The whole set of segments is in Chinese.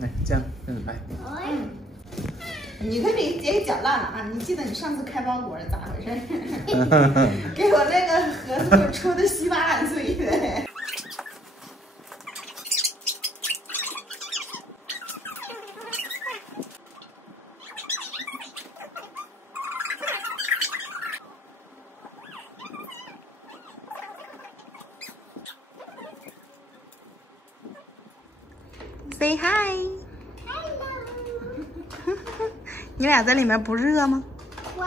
来，这样开始拍。你的这给搅烂了啊！你记得你上次开包裹是咋回事？给我那个盒子戳的稀巴烂碎的。Say hi。你俩在里面不热吗？我。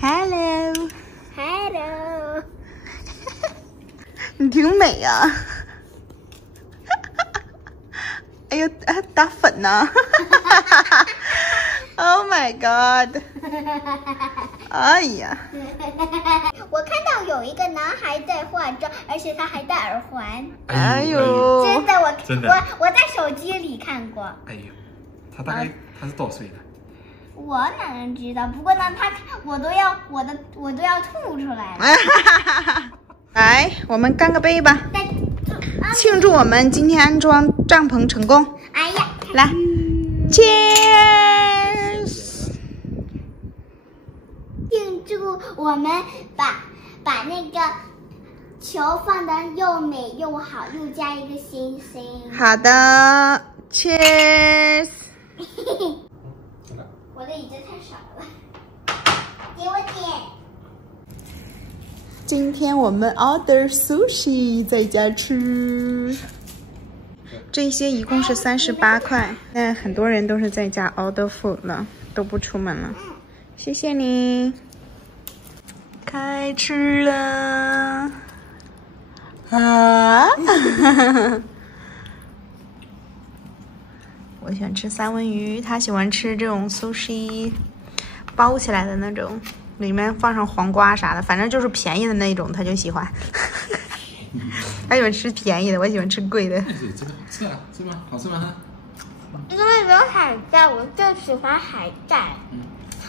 Hello。Hello。你挺美呀。哎呦，打粉呢。Oh my god。哎呀。我看到有一个男孩在化妆，而且他还戴耳环。哎呦，真的，真的，我在手机里看过。哎呦，他大概他是多少岁的？我哪能知道？不过呢，我都要吐出来了。来，我们干个杯吧，庆祝我们今天安装帐篷成功。哎呀，来 ，Cheers！ 庆祝我们把那个球放得又美又好，又加一个星星。好的 ，Cheers！ 我的椅子太少了，给我点。今天我们 order sushi 在家吃，这些一共是38块。那很多人都是在家 order food 了，都不出门了。谢谢你，开吃了啊！我喜欢吃三文鱼，他喜欢吃这种 sushi 包起来的那种，里面放上黄瓜啥的，反正就是便宜的那种，他就喜欢。他喜欢吃便宜的，我喜欢吃贵的。这个好吃啊，是吗？好吃吗？因为有海带，我就喜欢海带。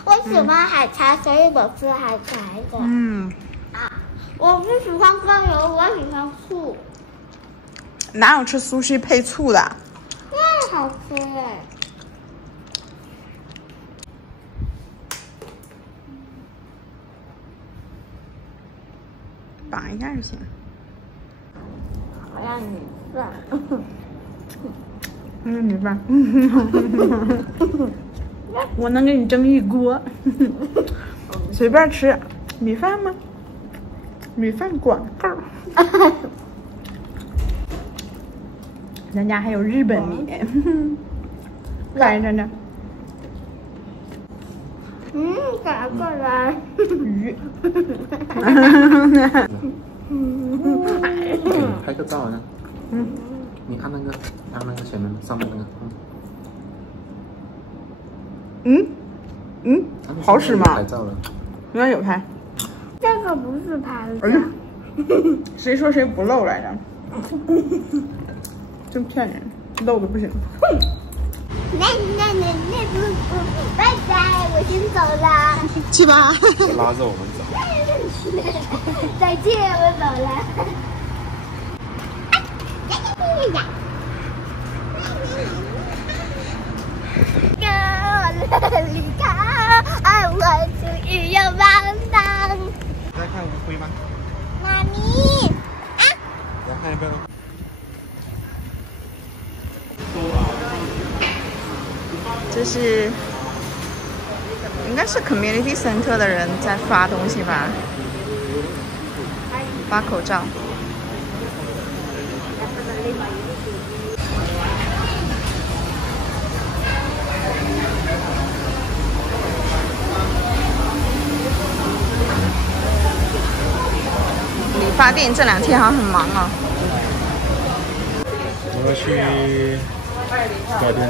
我喜欢海苔，所以我吃海苔的。我不喜欢酱油，我喜欢醋。哪有吃sushi配醋的？好吃哎！绑一下就行。我让你算。米饭。我能给你蒸一锅，随便吃。米饭吗？米饭广告。咱家还有日本米，来着呢。咋过来？鱼。拍个照呢。你按那个前面上面那个。好使吗？拍照了。应该有拍。这个不是拍的。哎呀，谁说谁不露来着？真骗人，露的不行。那拜拜，我先走了。去吧。拉着我们走。再见，我走了。离开，爱我终于要放荡。在看乌龟吗？妈咪，来看一个。这是应该是 community center 的人在发东西吧，发口罩。理发店这2天好像很忙啊。我要去改变。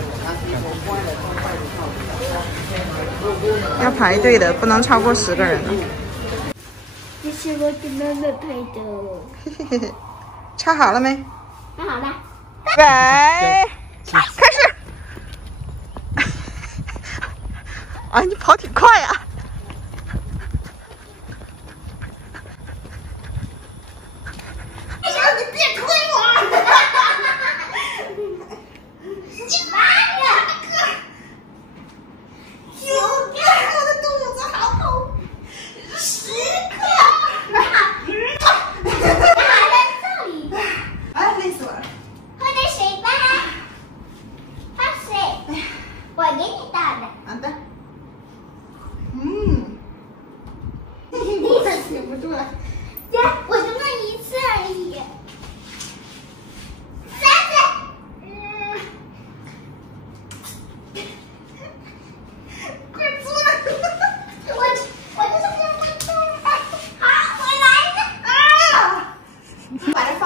要排队的，不能超过10个人呢。这是我给妈妈拍的。嘿，插好了没？那好了，来，开始。啊，你跑挺快呀！哎呀，你别推我！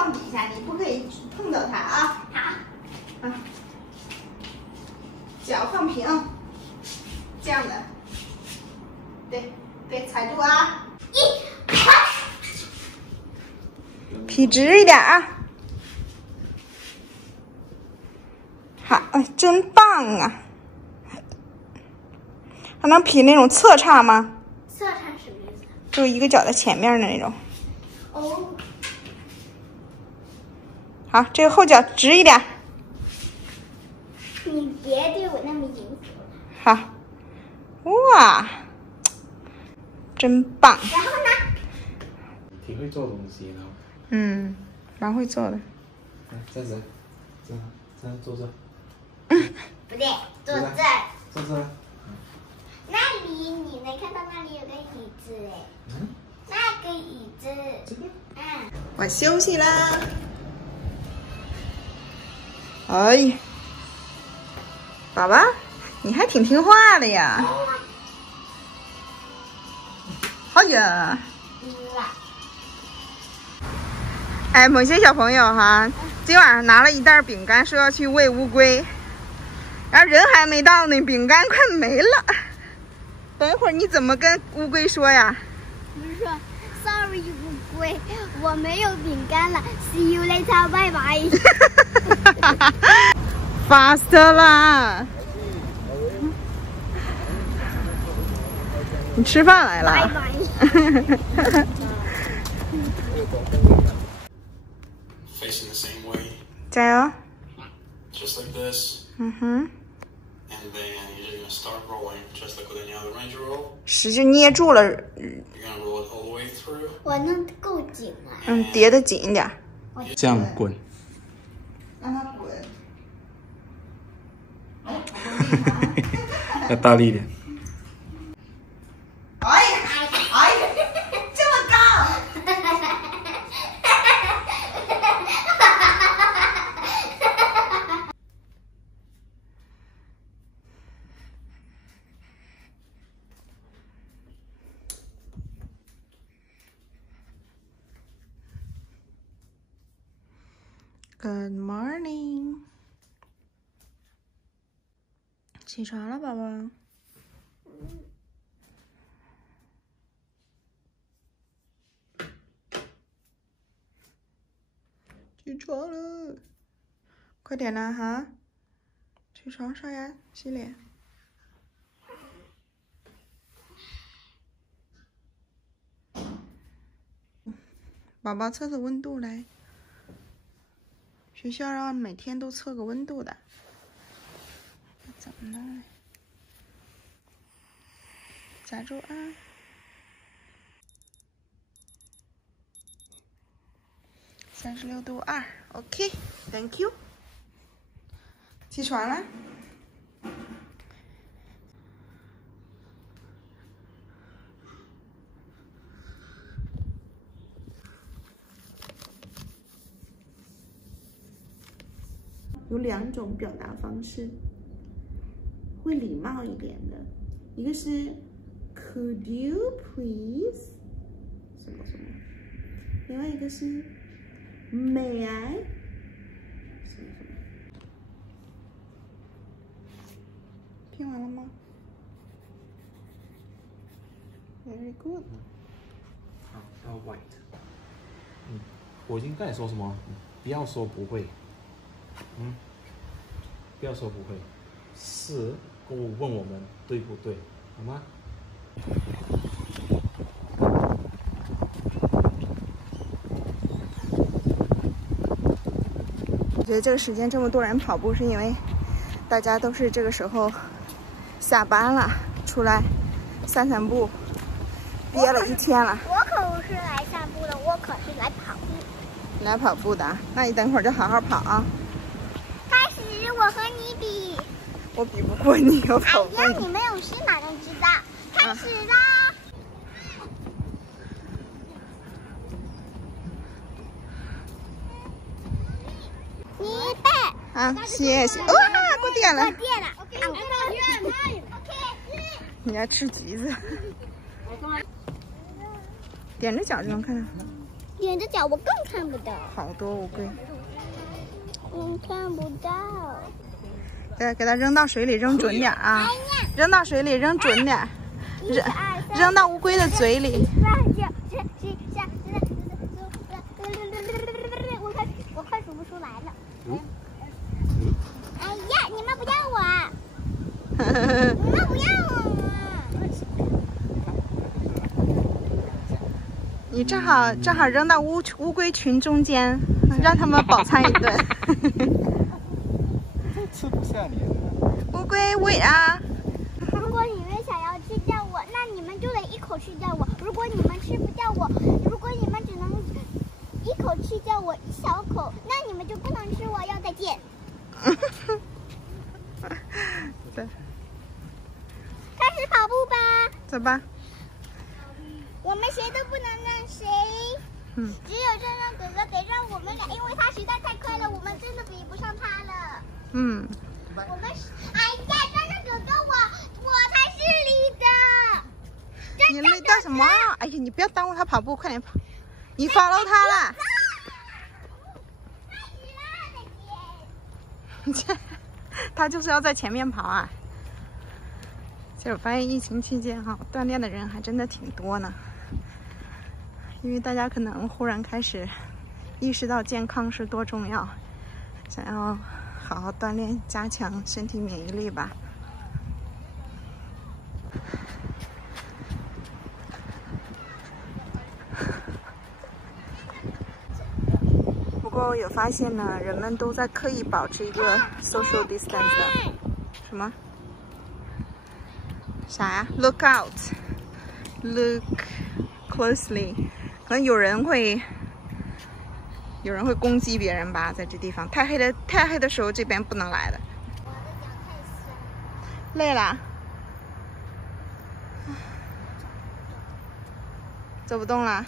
放底下，你不可以碰到它啊。好。啊。脚放平，这样的。对，踩住啊。劈直一点啊。好，真棒啊！还能劈那种侧叉吗？侧叉什么意思？就一个脚在前面的那种。哦。好，这个后脚直一点。你别对我那么严格。好。哇，真棒！然后呢？挺会做东西的。嗯，蛮会做的。来，站着，坐这。不对，坐这。坐这。那里你能看到那里有个椅子哎。那个椅子。这个。我休息啦。哎呀，宝宝，你还挺听话的呀。好呀。哎，某些小朋友哈，今晚上拿了一袋饼干，说要去喂乌龟，然后人还没到呢，饼干快没了。等一会儿你怎么跟乌龟说呀？不是说 ，sorry 乌龟，我没有饼干了 ，see you later， 拜拜。Fast 啦！你吃饭来了？拜拜。Facing the same way. 加油 Just like this. And then you're just gonna start rolling, just like with any other range roll. 使劲捏住了。You're gonna roll it all the way through. 我弄得够紧了。叠得紧一点。这样滚。让它滚。要大力一点。哎呀，这么高！Good morning， 起床了，宝宝。起床了，快点啦哈！起床刷牙洗脸。宝宝测测温度来。学校让每天都测个温度的，怎么了？加州啊，36度2 ，OK，Thank you。起床了。有2种表达方式，会礼貌一点的，一个是 Could you please 什么什么，另外一个是 May I 什么什么。拼完了吗 ？Very good。好，要 white。我已经跟你说什么？不要说不会。不要说不会，是跟我问我们对不对，好吗？我觉得这个时间这么多人跑步，是因为大家都是这个时候下班了，出来散散步，憋了一天了。我可不是来散步的，我可是来跑步。来跑步的，那你等会儿就好好跑啊。我和你比，我比不过你，我跑不过你。哎呀，你没有事哪能知道？开始啦！预备。谢谢。哇，过电了。过电了。你要吃橘子。踮着脚就能看到。踮着脚我更看不到。好多乌龟。看不到。给它扔到水里，扔准点啊！扔到水里，扔准点，扔到乌龟的嘴里。我快数不出来了。哎呀，你们不要我！你们不要我！你正好扔到乌龟群中间，让他们饱餐一顿。吃不下你。乌龟喂啊！如果你们想要吃掉我，那你们就得一口吃掉我。如果你们吃不掉我，如果你们只能一口吃掉我一小口，那你们就不能吃我，要再见。对，开始跑步吧。走吧。我们谁都不能让谁。只有让哥哥得让我们俩，因为他实在太快了，我们真的比不上他了。我们哎呀，让哥哥我才是你的。你累干什么？哎呀，你不要耽误他跑步，快点跑！你 follow 他了。他就是要在前面跑啊！其实我发现疫情期间哈，锻炼的人还真的挺多呢。因为大家可能忽然开始意识到健康是多重要，想要好好锻炼，加强身体免疫力吧。不过我有发现呢，人们都在刻意保持一个 social distance 的。什么？啥呀 ？Look out! Look closely. 可能有人会攻击别人吧，在这地方太黑的时候，这边不能来的。累了，走不动了。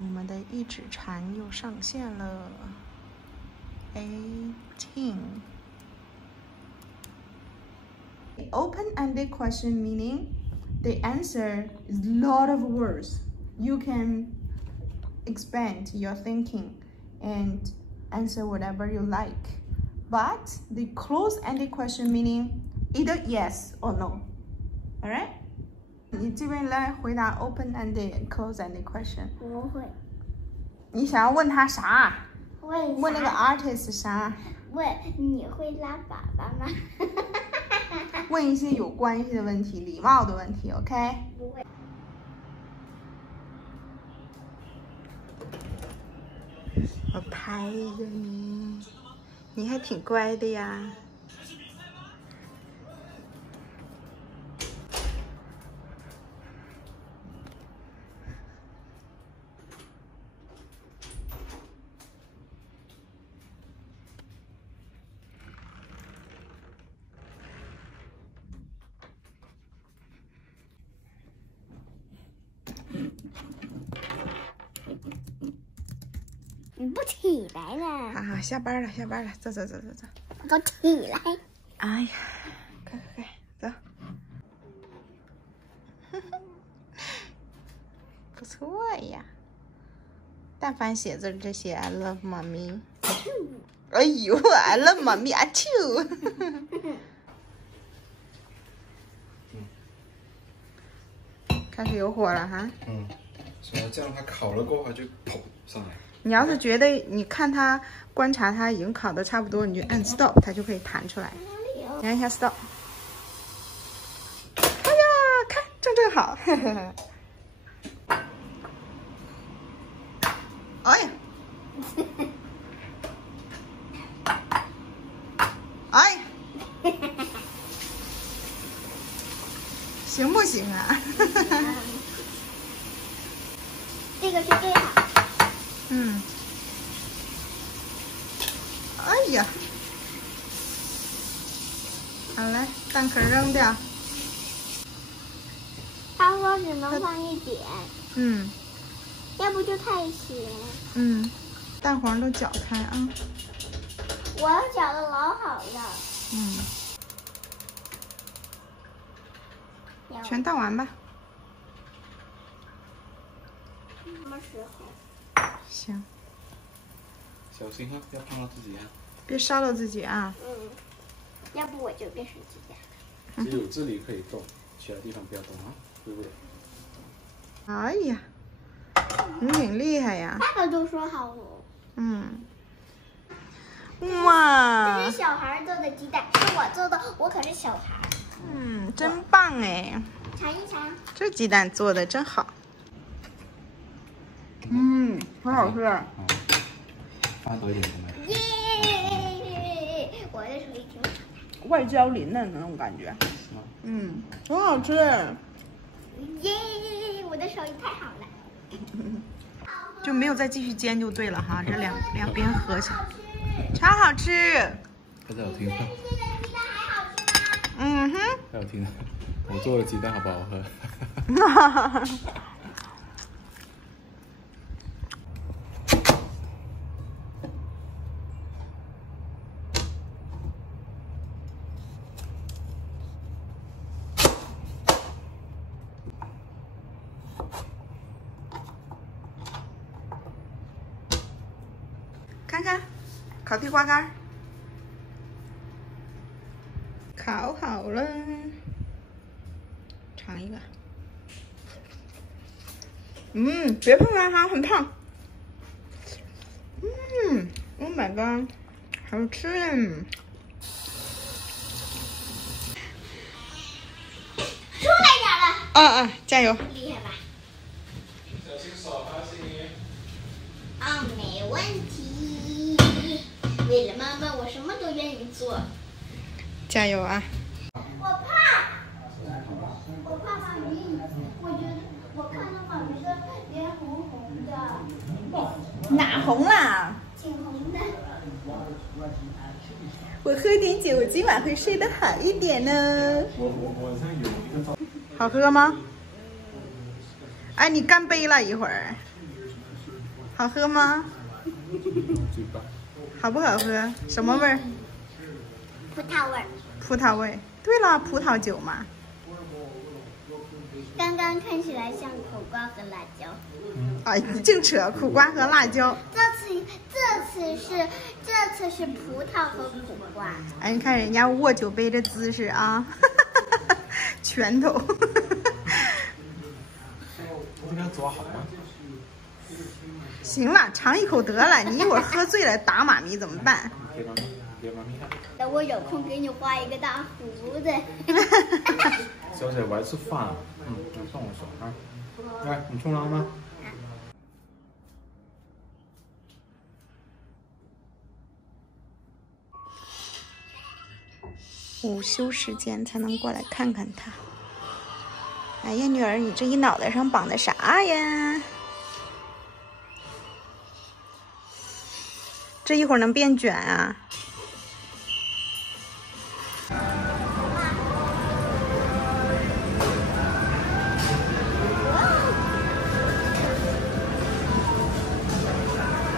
我们的一指禅又上线了 18. Open-ended question meaning the answer is a lot of words. You can expand your thinking and answer whatever you like. But the closed-ended question meaning either yes or no. Alright? 你这边来回答 open-ended closed-ended question。我会。你想要问他啥？问那个 artist 啥？问你会拉粑粑吗？问一些有关系的问题，礼貌的问题 ，OK？ 不会。我拍着你，你还挺乖的呀。你不起来了？好，下班了，走。我起来。哎呀，快，走。不错呀。但凡写字这些 ，I love mommy。哎呦 ，I love mommy， 啊啾。开始有火了哈。所以这样它烤了过后就砰上来。你要是觉得你看它观察它已经烤的差不多，你就按 stop， 它就可以弹出来。你按一下 stop。哎呀，看正好。哎呀！哎！行不行啊？这个是最好。哎呀，好嘞，蛋壳扔掉。好他说只能放一点。嗯。要不就太咸。嗯，蛋黄都搅开啊。我搅的老好了。嗯。全倒完吧。什么时候？行。小心啊，不要碰到自己啊。别烧到自己啊。嗯。要不我就变成鸡蛋。只有这里可以动，其他地方不要动啊，对不对？哎呀，你挺厉害呀！爸爸都说好了。嗯。哇！这是小孩做的鸡蛋，是我做的，我可是小孩。嗯，真棒哎！尝一尝。这鸡蛋做的真好。嗯，很好吃。放多一点行吗？耶！我的手艺挺好。外焦里嫩的那种感觉。是吗？嗯，很好吃。耶！我的手艺太好了。就没有再继续煎就对了哈，这两边合起来，超好吃。太好听了。这个鸡蛋还好吃吗？嗯哼。太好听了，我做的鸡蛋好不好喝？看看，烤地瓜干，烤好了，尝一个。嗯，别碰它哈，很烫。嗯 ，Oh my god， 好吃耶！出来点了。加油！厉害吧？小心手啊，心怡。没问题。为了妈妈，我什么都愿意做。加油啊！我怕妈咪，我觉得我看到妈咪的脸红红的。哪红啦？挺红的。我喝点酒，我今晚会睡得好一点呢。我晚上有一个照。好喝吗？哎，你干杯了一会儿。好喝吗？好不好喝？什么味儿？葡萄味儿。葡萄味。对了，葡萄酒嘛。刚刚看起来像苦瓜和辣椒。哎，你净扯苦瓜和辣椒。这次是葡萄和苦瓜。哎，你看人家握酒杯的姿势啊，拳头。这个做好吗？行了，尝一口得了。你一会儿喝醉了打妈咪怎么办？给妈咪看。等我有空给你画一个大胡子。小姐，我要吃饭了。放我手啊。来，你冲凉吗？午休时间才能过来看看他。哎呀，女儿，你这一脑袋上绑的啥呀？这一会儿能变卷啊？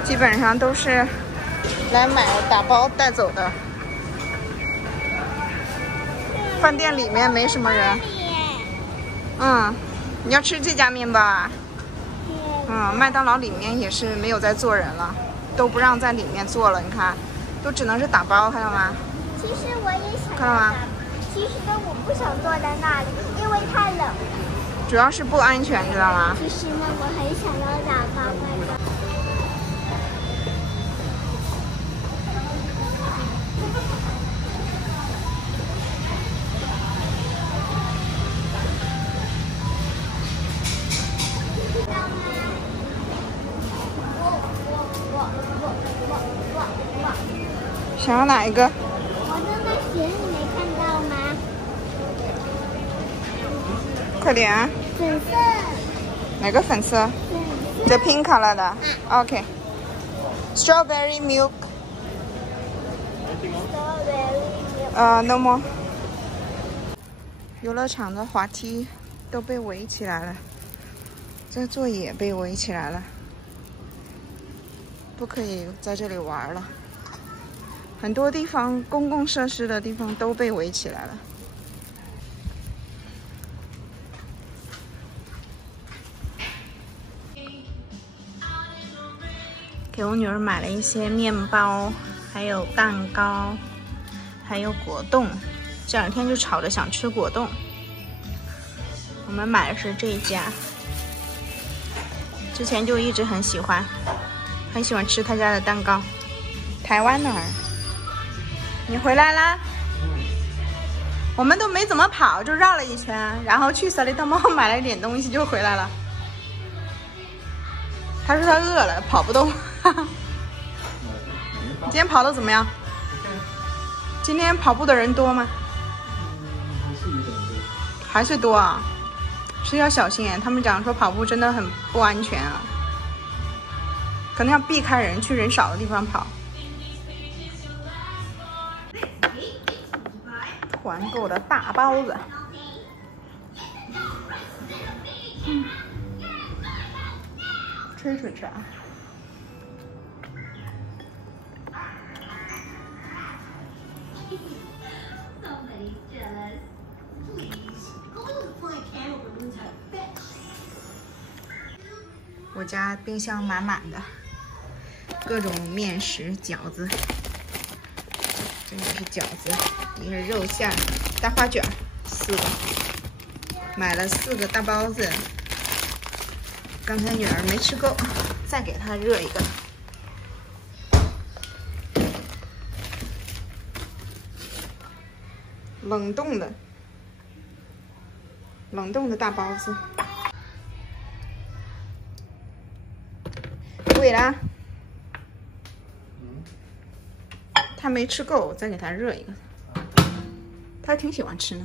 基本上都是来买打包带走的。饭店里面没什么人。你要吃这家面包啊？麦当劳里面也是没有在做人了，都不让在里面做了。你看，都只能是打包，看到吗？其实我也想看到吗？其实我不想坐在那里，因为太冷了。主要是不安全，知道吗？其实呢，我很想要打包那个。想要哪一个？我正在选，你没看到吗？快点啊！粉色。哪个粉色？这 pink color 的。OK。Strawberry milk。Strawberry milk。no more。游乐场的滑梯都被围起来了，这座也被围起来了，不可以在这里玩了。很多地方公共设施的地方都被围起来了。给我女儿买了一些面包，还有蛋糕，还有果冻。这2天就吵着想吃果冻。我们买的是这一家，之前就一直很喜欢吃他家的蛋糕。台湾哪儿？你回来啦？我们都没怎么跑，就绕了一圈，然后去萨利特猫买了一点东西就回来了。他说他饿了，跑不动。你今天跑的怎么样？今天跑步的人多吗？还是多啊，是要小心哎。他们讲说跑步真的很不安全啊，可能要避开人，去人少的地方跑。团购的大包子，吃啊！我家冰箱满满的，各种面食、饺子，这也是饺子，一个肉馅儿、大花卷，4个，买了4个大包子。刚才女儿没吃够，再给她热一个。冷冻的大包子。喂啦！他没吃够，再给他热一个。他挺喜欢吃呢。